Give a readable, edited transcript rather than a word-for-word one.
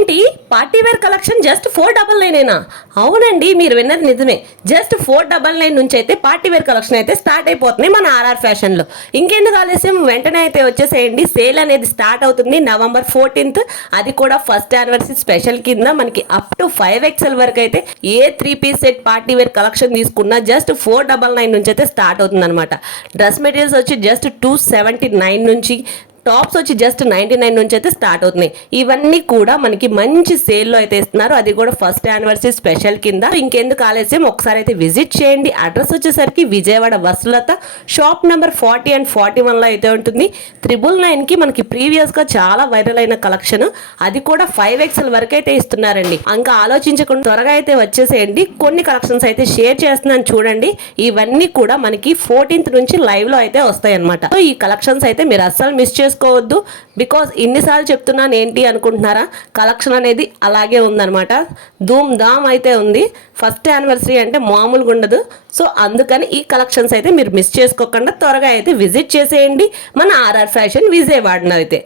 ఏంటి party wear collection just 499 అవునండి, మీరు విన్నది నిజమే. జస్ట్ 499 నుంచి అయితే పార్టీ వేర్ కలెక్షన్ అయితే స్టార్ట్ అయిపోతుంది మన ఆర్ఆర్ ఫ్యాషన్ లో. ఇంకెందుకు ఆలస్యం, వెంటనే అయితే వచ్చేసేయండి. సేల్ అనేది స్టార్ట్ అవుతుంది November 14th. అది కూడా ఫస్ట్ యానివర్సరీ స్పెషల్ కింద మనకి అప్ టు 5XL వరకు అయితే ఏ 3 piece set party wear collection తీసుకున్నా జస్ట్ 499 నుంచి అయితే స్టార్ట్ అవుతుంది అనమాట. డ్రెస్ మెటీరియల్స్ వచ్చి జస్ట్ 279 నుంచి, టాప్స్ వచ్చి జస్ట్ 99 నుంచి అయితే స్టార్ట్ అవుతున్నాయి. ఇవన్నీ కూడా మనకి మంచి సేల్లో అయితే ఇస్తున్నారు, అది కూడా ఫస్ట్ యానివర్సరీ స్పెషల్ కింద. ఇంకెందుకు ఆలస్యం, ఒకసారి అయితే విజిట్ చేయండి. అడ్రస్ వచ్చేసరికి విజయవాడ వసులత, షాప్ నెంబర్ 40 and 41 లో అయితే ఉంటుంది. 999కి మనకి ప్రీవియస్ గా చాలా వైరల్ అయిన కలెక్షన్, అది కూడా 5XL వరకు అయితే ఇస్తున్నారండి. ఇంకా ఆలోచించకుండా త్వరగా అయితే వచ్చేసేయండి. కొన్ని కలెక్షన్స్ అయితే షేర్ చేస్తున్నాను చూడండి. ఇవన్నీ కూడా మనకి 14th నుంచి లైవ్ లో అయితే వస్తాయి అనమాట. సో ఈ కలెక్షన్స్ అయితే మీరు అస్సలు మిస్ చేసుకోవద్దు. బికాస్ ఇన్నిసార్లు చెప్తున్నాను ఏంటి అనుకుంటున్నారా, కలెక్షన్ అనేది అలాగే ఉందన్నమాట. ధూమ్ ధామ్ అయితే ఉంది. ఫస్ట్ యానివర్సరీ అంటే మామూలుగా ఉండదు. సో అందుకని ఈ కలెక్షన్స్ అయితే మీరు మిస్ చేసుకోకుండా త్వరగా అయితే విజిట్ చేసేయండి మన ఆర్ఆర్ ఫ్యాషన్ విజయవాడలో అయితే.